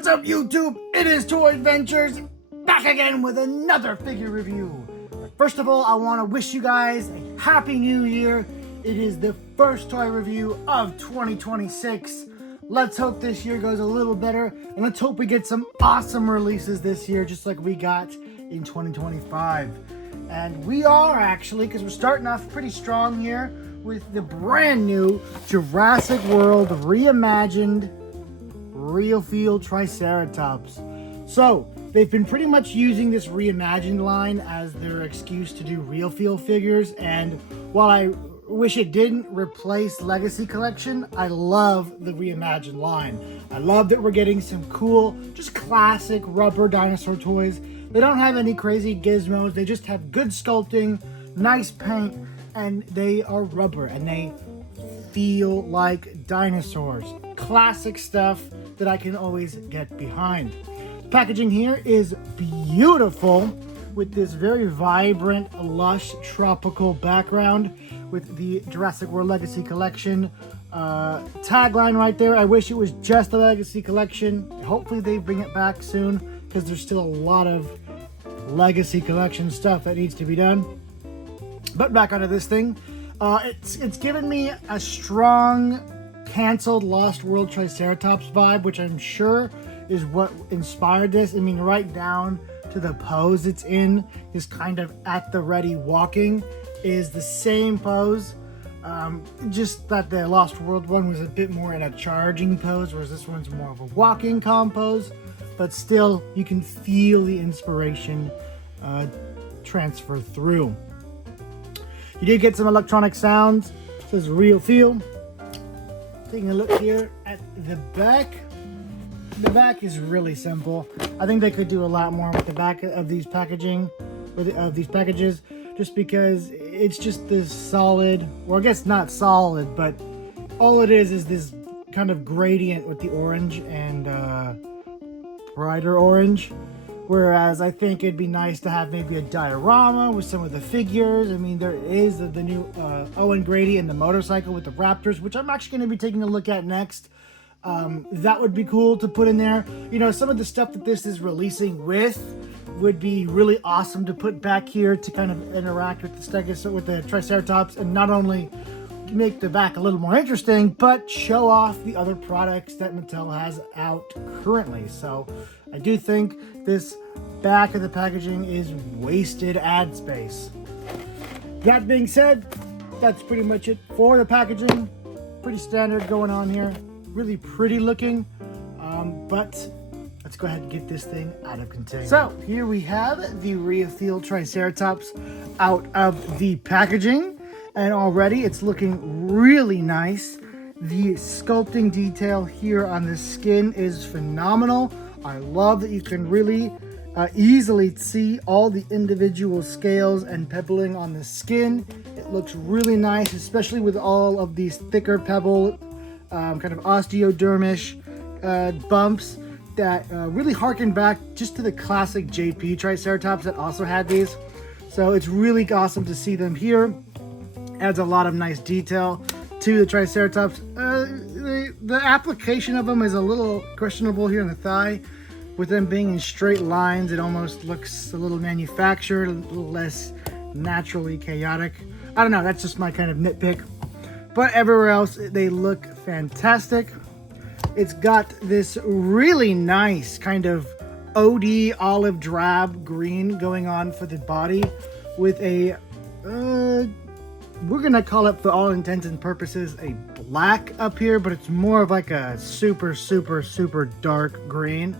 What's up, YouTube? It is Toy Adventures, back again with another figure review. First of all, I want to wish you guys a happy new year. It is the first toy review of 2026. Let's hope this year goes a little better, and let's hope we get some awesome releases this year, just like we got in 2025. And we are actually, because we're starting off pretty strong here with the brand new Jurassic World Reimagined Real Feel Triceratops. So they've been pretty much using this Reimagined line as their excuse to do Real Feel figures, and while I wish it didn't replace Legacy Collection, I love the Reimagined line. I love that we're getting some cool, just classic rubber dinosaur toys. They don't have any crazy gizmos, they just have good sculpting, nice paint, and they are rubber, and they feel like dinosaurs. Classic stuff that I can always get behind. The packaging here is beautiful with this very vibrant, lush, tropical background with the Jurassic World Legacy Collection tagline right there. I wish it was just the Legacy Collection. Hopefully they bring it back soon, because there's still a lot of Legacy Collection stuff that needs to be done. But back onto this thing. It's given me a strong canceled Lost World Triceratops vibe, which I'm sure is what inspired this. I mean, right down to the pose it's in, is kind of at the ready walking, is the same pose. Just that the Lost World one was a bit more in a charging pose, whereas this one's more of a walking calm pose. But still, you can feel the inspiration transfer through. You did get some electronic sounds. It says Real Feel. Taking a look here at the back. The back is really simple. I think they could do a lot more with the back of these packaging, of these packages, just because it's just this solid, or I guess not solid, but all it is this kind of gradient with the orange and brighter orange. Whereas I think it'd be nice to have maybe a diorama with some of the figures. I mean, there is the new Owen Grady and the motorcycle with the Raptors, which I'm actually going to be taking a look at next. That would be cool to put in there. You know, some of the stuff that this is releasing with would be really awesome to put back here to kind of interact with the Triceratops, and not only make the back a little more interesting, but show off the other products that Mattel has out currently. So I do think this back of the packaging is wasted ad space. That being said, that's pretty much it for the packaging. Pretty standard going on here. Really pretty looking, but let's go ahead and get this thing out of container. So here we have the Real Feel Triceratops out of the packaging, and already it's looking really nice. The sculpting detail here on the skin is phenomenal. I love that you can really easily see all the individual scales and pebbling on the skin. It looks really nice, especially with all of these thicker pebble, kind of osteodermish bumps that really harken back just to the classic JP Triceratops that also had these. So it's really awesome to see them here. Adds a lot of nice detail to the Triceratops. The application of them is a little questionable here in the thigh. With them being in straight lines, it almost looks a little manufactured, a little less naturally chaotic. I don't know, that's just my kind of nitpick. But everywhere else, they look fantastic. It's got this really nice kind of OD olive drab green going on for the body with a, we're gonna call it for all intents and purposes a black up here, but it's more of like a super, super, super dark green.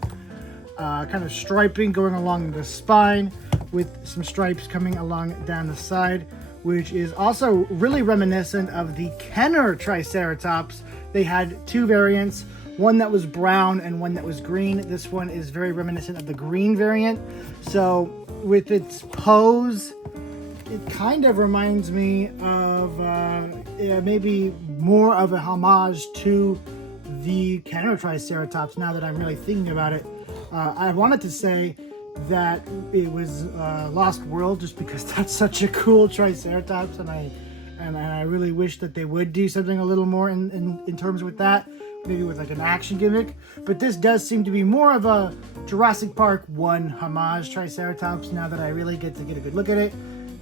Kind of striping going along the spine with some stripes coming along down the side, which is also really reminiscent of the Kenner Triceratops. They had two variants, one that was brown and one that was green. This one is very reminiscent of the green variant. So with its pose, it kind of reminds me of maybe more of a homage to the Kenner Triceratops, now that I'm really thinking about it. I wanted to say that it was Lost World, just because that's such a cool Triceratops, and I really wish that they would do something a little more in terms with that. maybe with like an action gimmick, but this does seem to be more of a Jurassic Park 1 homage Triceratops. Now that I really get to get a good look at it,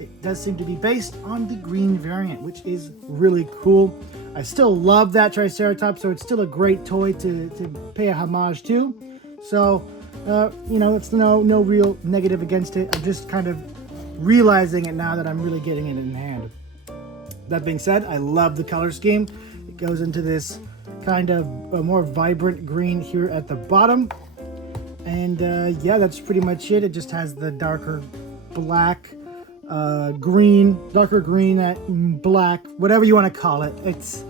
it does seem to be based on the green variant, which is really cool. I still love that Triceratops, so it's still a great toy to pay a homage to. So, you know, it's no real negative against it. I'm just kind of realizing it now that I'm really getting it in hand. That being said, I love the color scheme. It goes into this kind of a more vibrant green here at the bottom. And yeah, that's pretty much it. It just has the darker black, green, darker green at black, whatever you want to call it. It's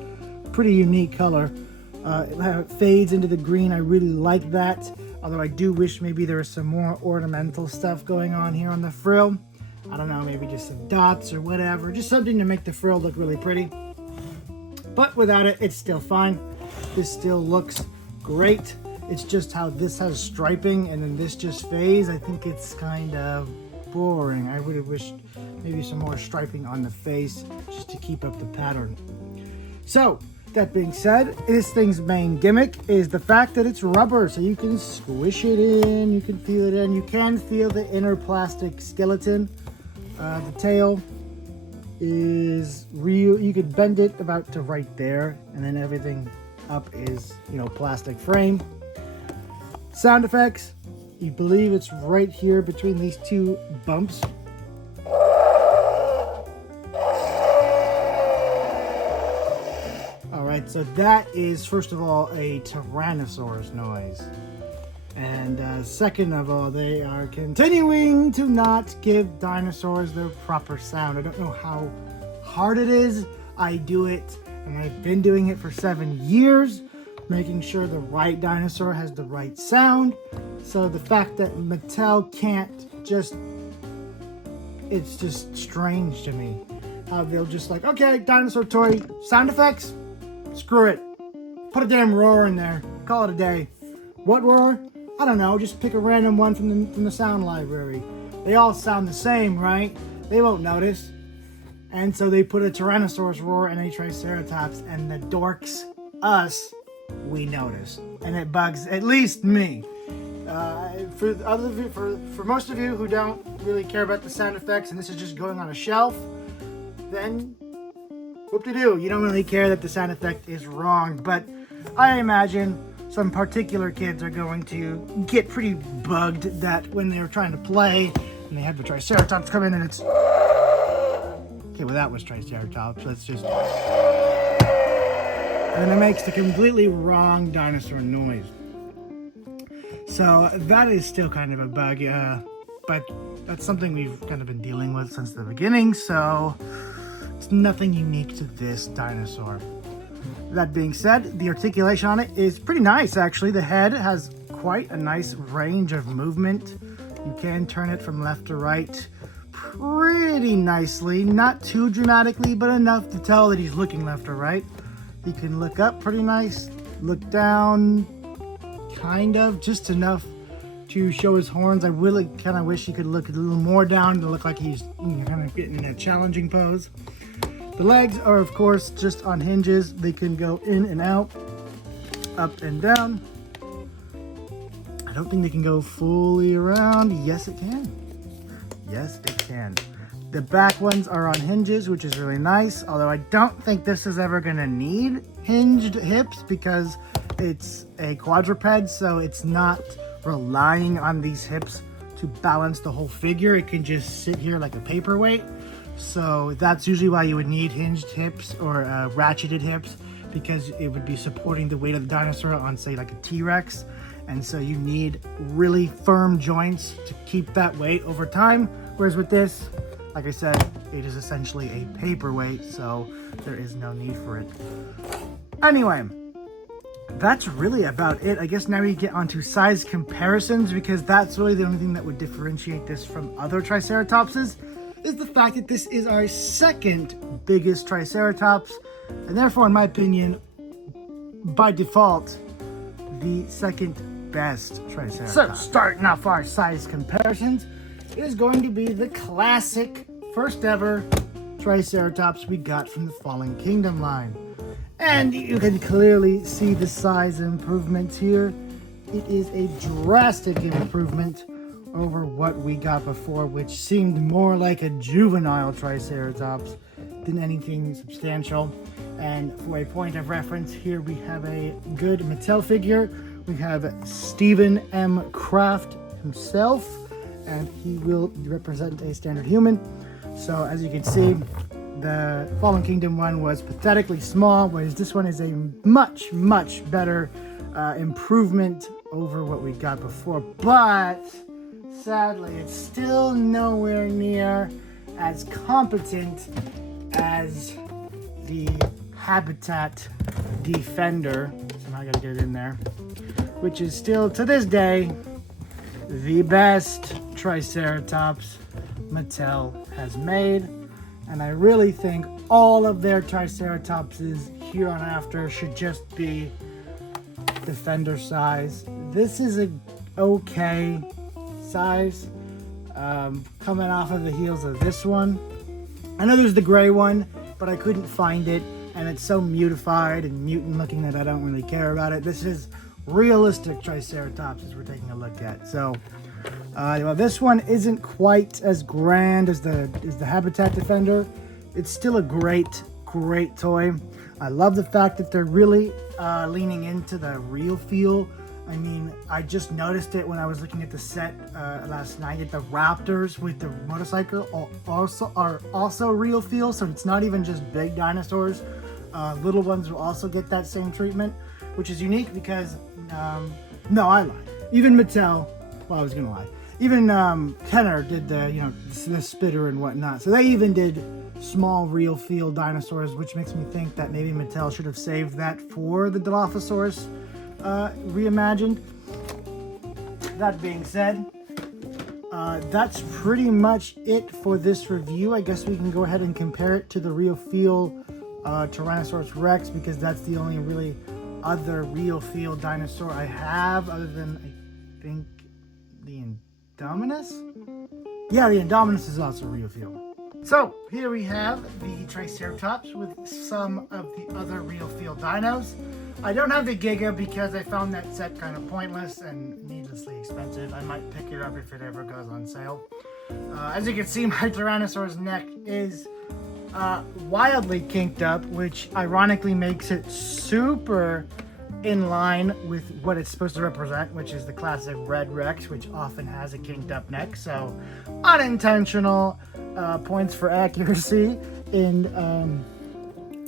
a pretty unique color. It fades into the green. I really like that. Although I do wish maybe there was some more ornamental stuff going on here on the frill. I don't know, maybe just some dots or whatever. Just something to make the frill look really pretty. But without it, it's still fine. This still looks great. It's just how this has striping and then this just fades. I think it's kind of boring. I would have wished maybe some more striping on the face just to keep up the pattern. So, that being said, this thing's main gimmick is the fact that it's rubber, so you can squish it in, you can feel it in, you can feel the inner plastic skeleton. The tail is real. You could bend it about to right there, and then everything up is, you know, plastic frame. Sound effects, you believe it's right here between these two bumps. Alright, so that is, first of all, a Tyrannosaurus noise. And second of all, they are continuing to not give dinosaurs their proper sound. I don't know how hard it is. I do it, and I've been doing it for 7 years, making sure the right dinosaur has the right sound. So the fact that Mattel can't just, it's just strange to me. How they'll just like, okay, dinosaur toy, sound effects, screw it. Put a damn roar in there, call it a day. What roar? I don't know, just pick a random one from the sound library. They all sound the same, right? They won't notice. And so they put a Tyrannosaurus roar and a Triceratops, and the dorks, us, we notice. And it bugs at least me. For most of you who don't really care about the sound effects and this is just going on a shelf, then whoop-de-doo, you don't really care that the sound effect is wrong. But I imagine some particular kids are going to get pretty bugged that when they're trying to play and they have the Triceratops come in and it's... Okay, well that was Triceratops, let's just... And it makes the completely wrong dinosaur noise. So that is still kind of a bug, but that's something we've kind of been dealing with since the beginning, so it's nothing unique to this dinosaur. That being said, the articulation on it is pretty nice, actually. The head has quite a nice range of movement. You can turn it from left to right pretty nicely. Not too dramatically, but enough to tell that he's looking left or right. He can look up pretty nice, look down, kind of, just enough to show his horns. I really kind of wish he could look a little more down to look like he's, you know, kind of getting in a challenging pose. The legs are, of course, just on hinges. They can go in and out, up and down. I don't think they can go fully around. Yes, it can. Yes, it can. The back ones are on hinges, which is really nice, although I don't think this is ever going to need hinged hips because it's a quadruped, so it's not relying on these hips to balance the whole figure. It can just sit here like a paperweight. So that's usually why you would need hinged hips or ratcheted hips, because it would be supporting the weight of the dinosaur on, say, like a T-Rex. And so you need really firm joints to keep that weight over time. Whereas with this, like I said, it is essentially a paperweight, so there is no need for it. Anyway, that's really about it. I guess now we get onto size comparisons, because that's really the only thing that would differentiate this from other Triceratopses, is the fact that this is our second biggest Triceratops, and therefore, in my opinion, by default, the second best Triceratops. So, starting off our size comparisons is going to be the classic first ever Triceratops we got from the Fallen Kingdom line. And you can clearly see the size improvements here. It is a drastic improvement over what we got before, which seemed more like a juvenile Triceratops than anything substantial. And for a point of reference, here we have a good Mattel figure. We have Stephen M. Kraft himself, and he will represent a standard human. So as you can see, the Fallen Kingdom one was pathetically small, whereas this one is a much, much better improvement over what we got before. But sadly, it's still nowhere near as competent as the Habitat Defender. So now I gotta get it in there, which is still to this day the best Triceratops Mattel has made. And I really think all of their Triceratopses here on after should just be Defender size. This is a okay size, coming off of the heels of this one. I know there's the gray one, but I couldn't find it, and it's so mutified and mutant looking that I don't really care about it. This is realistic Triceratops as we're taking a look at. So well, this one isn't quite as grand as the Habitat Defender. It's still a great toy. I love the fact that they're really leaning into the real feel. I mean, I just noticed it when I was looking at the set last night. At the Raptors with the motorcycle are also real feel, so it's not even just big dinosaurs. Little ones will also get that same treatment, which is unique because no, I lied. Even Mattel. Well, I was gonna lie. Even Kenner did the spitter and whatnot. So they even did small real feel dinosaurs, which makes me think that maybe Mattel should have saved that for the Dilophosaurus Reimagined. That being said, that's pretty much it for this review. I guess we can go ahead and compare it to the real feel Tyrannosaurus Rex, because that's the only really other real feel dinosaur I have, other than I think the Indominus? Yeah, the Indominus is also real feel. So here we have the Triceratops with some of the other real feel dinos. I don't have the Giga because I found that set kind of pointless and needlessly expensive. I might pick it up if it ever goes on sale. As you can see, my Tyrannosaur's neck is wildly kinked up, which ironically makes it super in line with what it's supposed to represent, which is the classic red Rex, which often has a kinked up neck. So unintentional points for accuracy in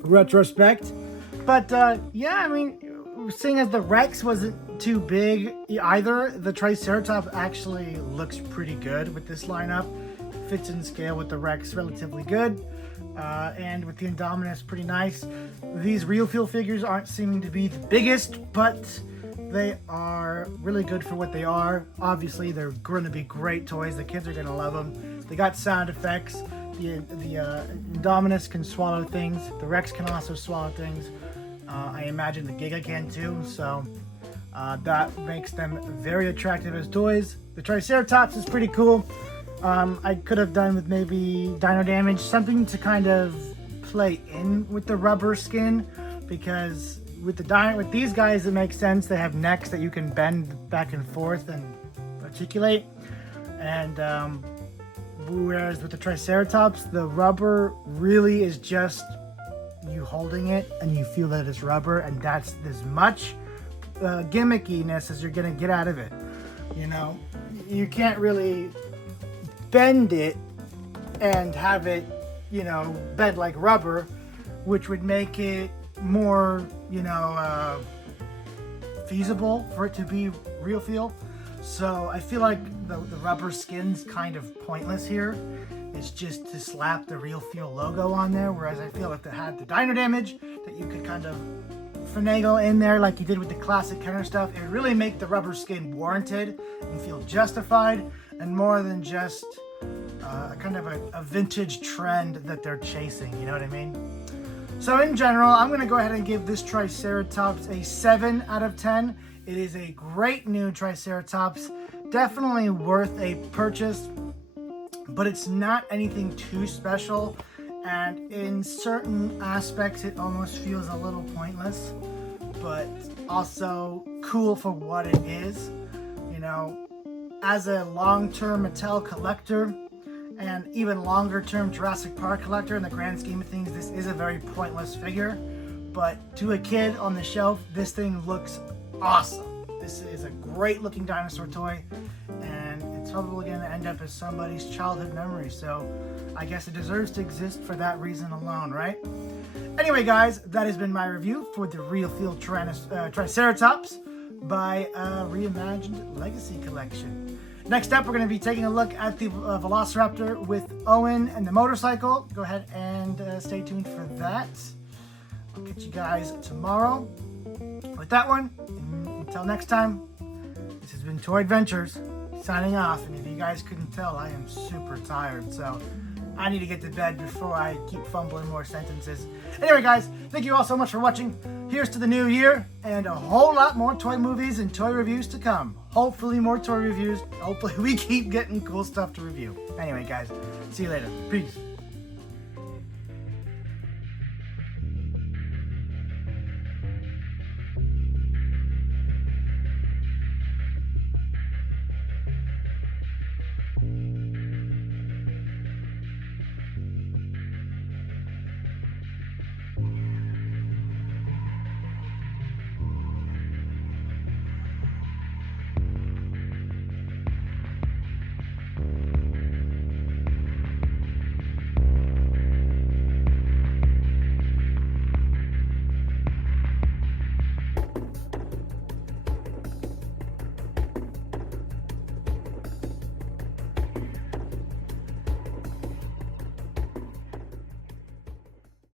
retrospect. But yeah, I mean, seeing as the Rex wasn't too big either, the Triceratops actually looks pretty good with this lineup. Fits in scale with the Rex relatively good. And with the Indominus, pretty nice. These real feel figures aren't seeming to be the biggest, but they are really good for what they are. Obviously, they're going to be great toys. The kids are going to love them. They got sound effects. The Indominus can swallow things. The Rex can also swallow things. I imagine the Giga can too. So that makes them very attractive as toys. The Triceratops is pretty cool. I could have done with maybe Dino Damage, something to kind of play in with the rubber skin, because with these guys it makes sense. They have necks that you can bend back and forth and articulate, and whereas with the Triceratops, the rubber really is just you holding it and you feel that it's rubber, and that's as much gimmickiness as you're gonna get out of it. You know, you can't really bend it and have it, you know, bend like rubber, which would make it more, you know, feasible for it to be real feel. So I feel like the rubber skin's kind of pointless here. It's just to slap the real feel logo on there, whereas I feel if it had the Dino Damage that you could kind of finagle in there like you did with the classic Kenner stuff, it would really make the rubber skin warranted and feel justified, and more than just kind of a vintage trend that they're chasing, you know what I mean? So in general, I'm going to go ahead and give this Triceratops a 7 out of 10. It is a great new Triceratops, definitely worth a purchase, but it's not anything too special. and in certain aspects it almost feels a little pointless, but also cool for what it is. You know, as a long-term Mattel collector and even longer-term Jurassic Park collector, in the grand scheme of things, this is a very pointless figure, but to a kid on the shelf, this thing looks awesome. This is a great looking dinosaur toy, and it's probably going to end up as somebody's childhood memory, so I guess it deserves to exist for that reason alone, right? Anyway, guys, that has been my review for the Real Feel Triceratops by Reimagined Legacy Collection. Next up, we're going to be taking a look at the Velociraptor with Owen and the motorcycle. Go ahead and stay tuned for that. I'll catch you guys tomorrow with that one. And until next time, this has been Toy Adventures signing off. And if you guys couldn't tell, I am super tired, so I need to get to bed before I keep fumbling more sentences. Anyway, guys, thank you all so much for watching. Here's to the new year and a whole lot more toy movies and toy reviews to come. Hopefully more toy reviews. Hopefully we keep getting cool stuff to review. Anyway, guys, see you later. Peace.